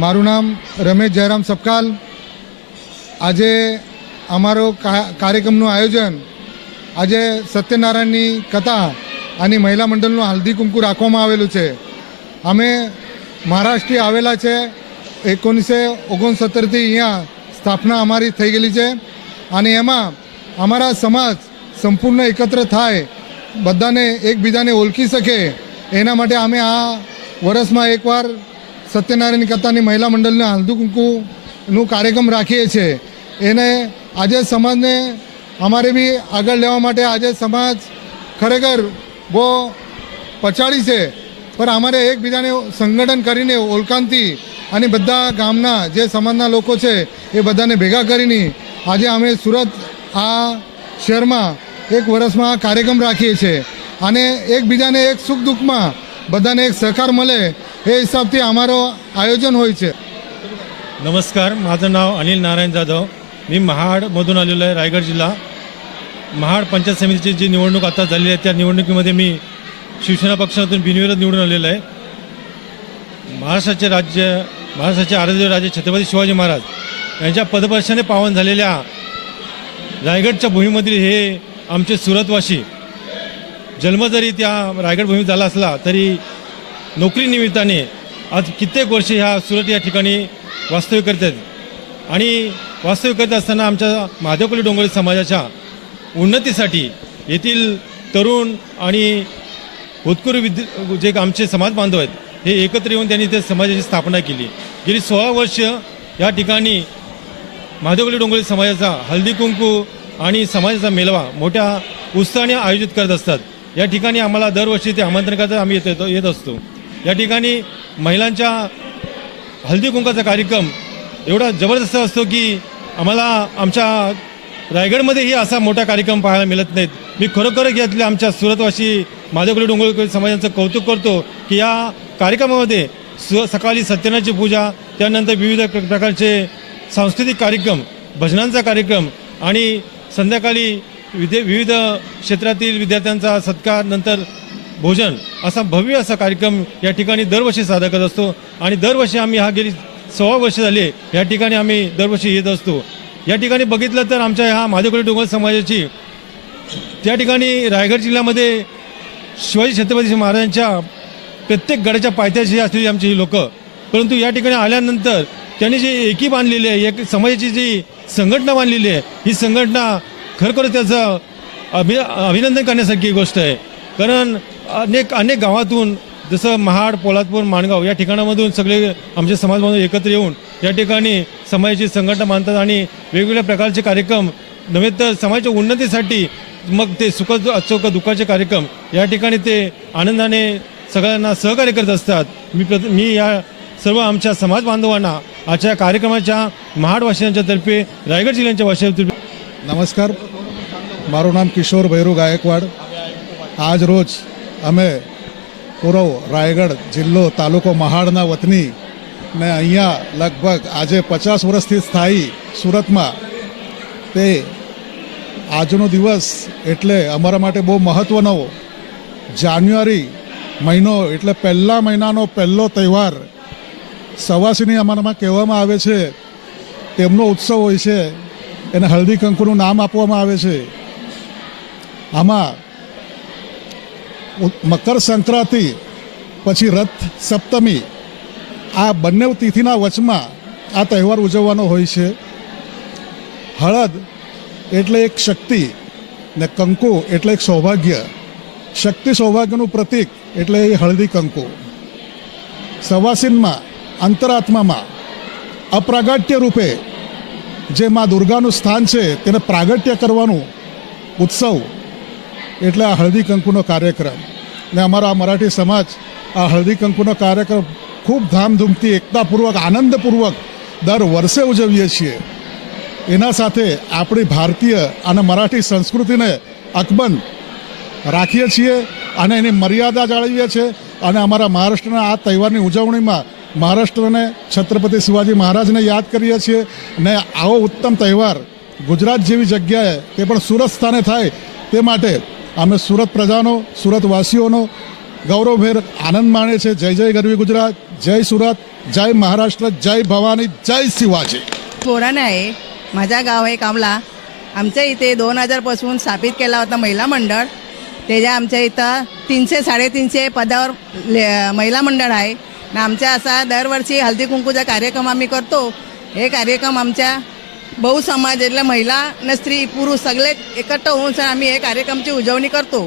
મારું નામ રમેશ જયરામ સપકાલ। આજે અમારો કાર્યક્રમનું આયોજન આજે સત્યનારાયણની કથા અને મહિલા મંડળનું હલ્દી કુંકુ રાખવામાં આવેલું છે। અમે મહારાષ્ટ્રથી આવેલા છે। 1969થી અહીંયા સ્થાપના અમારી થઈ ગયેલી છે અને એમાં અમારા સમાજ સંપૂર્ણ એકત્ર થાય, બધાને એકબીજાને ઓળખી શકે એના માટે અમે આ વર્ષમાં એકવાર સત્યનારાયણની કથાની મહિલા મંડળના હલ્દી કુંકુનું કાર્યક્રમ રાખીએ છીએ। એને આજે સમાજને અમારે બી આગળ લેવા માટે આજે સમાજ ખરેખર બહુ પછાડી છે, પણ અમારે એકબીજાને સંગઠન કરીને ઓળખાણથી અને બધા ગામના જે સમાજના લોકો છે એ બધાને ભેગા કરીને આજે અમે સુરત આ શહેરમાં એક વર્ષમાં આ કાર્યક્રમ રાખીએ છીએ અને એકબીજાને એક સુખ દુઃખમાં બધાને એક સહકાર મળે એ હિસાબથી અમારો आयोजन होय छे। नमस्कार, माझं नाव अनिल नारायण जाधव। मी महाडमधून आलेलो आहे, रायगड जिल्हा। महाड पंचायत समितीची जी निवडणूक आता झालेली आहे त्या निवडणुकीमध्ये मी शिवसेना पक्षातून बिनविरोध निवडून आलेलो आहे। महाराष्ट्राचे आराध्य राजे छत्रपती शिवाजी महाराज यांच्या पदस्पर्शाने पावन झालेल्या रायगडच्या भूमीमधील हे आमचे सुरतवासी, जन्म जरी त्या रायगड भूमीत झाला असला तरी नोकरीनिमित्ताने आज कित्येक वर्ष ह्या सुरत या ठिकाणी वास्तव्य करतात आणि वास्तव्य करत असताना आमच्या महादेवकोली डोंगरी समाजाच्या उन्नतीसाठी येथील तरुण आणि होतकरू जे आमचे समाज बांधव आहेत हे एकत्र येऊन त्यांनी त्या समाजाची स्थापना केली। गेली 16 वर्ष या ठिकाणी महादेवकोली डोंगरी समाजाचा हल्दी कुंकू आणि समाजाचा मेळावा मोठ्या उत्साहाने आयोजित करत असतात। या ठिकाणी आम्हाला दरवर्षी ते आमंत्रण करतात, आम्ही येत असतो। या ठिकाणी महिलांच्या हल्दी कुंकाचा कार्यक्रम एवढा जबरदस्त असतो की आम्हाला आमच्या रायगडमध्येही असा मोठा कार्यक्रम पाहायला मिळत नाहीत। मी खरोखर यातल्या आमच्या सुरतवासी महादेवकोली डोंगरी समाजाचं कौतुक करतो की या कार्यक्रमामध्ये सकाळी सत्यनारायणची पूजा, त्यानंतर विविध प्रकारचे सांस्कृतिक कार्यक्रम, भजनांचा कार्यक्रम आणि संध्याकाळी विविध क्षेत्रातील विद्यार्थ्यांचा सत्कार, नंतर भोजन असा भव्य असा कार्यक्रम या ठिकाणी दरवर्षी सादर करत असतो आणि दरवर्षी आम्ही हा गेली 16 वर्ष झाले या ठिकाणी आम्ही दरवर्षी येत असतो। या ठिकाणी बघितलं तर आमच्या ह्या महादेवकोली डोंगर समाजाची त्या ठिकाणी रायगड जिल्ह्यामध्ये शिवाजी छत्रपती महाराजांच्या प्रत्येक गडाच्या पायथ्याशी असलेली आमची ही लोकं, परंतु या ठिकाणी आल्यानंतर त्यांनी जी एकी बांधलेली आहे, एक समाजाची जी संघटना बांधलेली आहे, ही संघटना खरोखर त्याचं अभिनंदन करण्यासारखी गोष्ट आहे। कारण अनेक गावातून जसं महाड, पोलादपूर, माणगाव या ठिकाणामधून सगळे आमचे समाज बांधव एकत्र येऊन या ठिकाणी समाजाची संघटना बांधतात आणि वेगवेगळ्या प्रकारचे कार्यक्रम नव्हे तर समाजाच्या उन्नतीसाठी मग ते सुख दुःखाचे कार्यक्रम या ठिकाणी ते आनंदाने सगळ्यांना सहकार्य करत असतात। मी या सर्व आमच्या समाज बांधवांना आजच्या कार्यक्रमाच्या महाडवासियांच्या तर्फे, रायगड जिल्ह्याच्या वासियांतर्फे नमस्कार। माરું नाम किशोर भैरू गायकवाड़। आज रोज અમે પૂરો રાયગઢ જિલ્લો તાલુકો મહાડના વતની ને અહીંયા લગભગ આજે 50 વર્ષથી સ્થાયી સુરતમાં તે આજનો દિવસ એટલે અમારા માટે બહુ મહત્ત્વનો। જાન્યુઆરી મહિનો એટલે પહેલા મહિનાનો પહેલો તહેવાર સવાસીની અમારામાં કહેવામાં આવે છે, તેમનો ઉત્સવ હોય છે, એને હલ્દી કંકુનું નામ આપવામાં આવે છે। આમાં મકર સંક્રાંતિ પછી રથ સપ્તમી આ બંને તિથિના વચમાં આ તહેવાર ઉજવવાનો હોય છે। હળદ એટલે એક શક્તિ ને કંકુ એટલે એક સૌભાગ્ય। શક્તિ સૌભાગ્યનું પ્રતીક એટલે એ હળદી કંકુ। સવાસીનમાં અંતરાત્મામાં અપ્રાગટ્ય રૂપે જે મા દુર્ગાનું સ્થાન છે તેને પ્રાગટ્ય કરવાનું ઉત્સવ એટલે આ હળદી કંકુનો કાર્યક્રમ। ને અમારા મરાઠી સમાજ આ હળદી કંકુનો કાર્યક્રમ ખૂબ ધામધૂમથી, એકતાપૂર્વક, આનંદપૂર્વક દર વર્ષે ઉજવીએ છીએ। એના સાથે આપણી ભારતીય અને મરાઠી સંસ્કૃતિને અકબંધ રાખીએ છીએ અને એની મર્યાદા જાળવીએ છીએ અને અમારા મહારાષ્ટ્રના આ તહેવારની ઉજવણીમાં મહારાષ્ટ્રને છત્રપતિ શિવાજી મહારાજને યાદ કરીએ છીએ। ને આવો ઉત્તમ તહેવાર ગુજરાત જેવી જગ્યાએ તે પણ સુરત સ્થાને થાય તે માટે અમે સુરત પ્રજાનો, સુરતવાસીઓનો ગૌરવભેર આનંદ माणे છે. જય જય ગરવી ગુજરાત, જય सुरत, जय महाराष्ट्र, जय भवानी, जय शिवाजी. तोरण आहे. माझा गाव आहे कामला. आमच्या इथे 2000 पासून स्थापित केला होता महिला मंडळ. त्याच्या आमच्या इथं 300-350 पदावर महिला मंडळ आहे. आणि आमच्या असा दरवर्षी हळदी कुंकूचा कार्यक्रम आम्ही करतो. हे कार्यक्रम आमच्या बहु समाजातल्या महिला न स्त्री पुरुष सगळे एकत्र होऊन आम्ही हे कार्यक्रमची उजवणी करतो.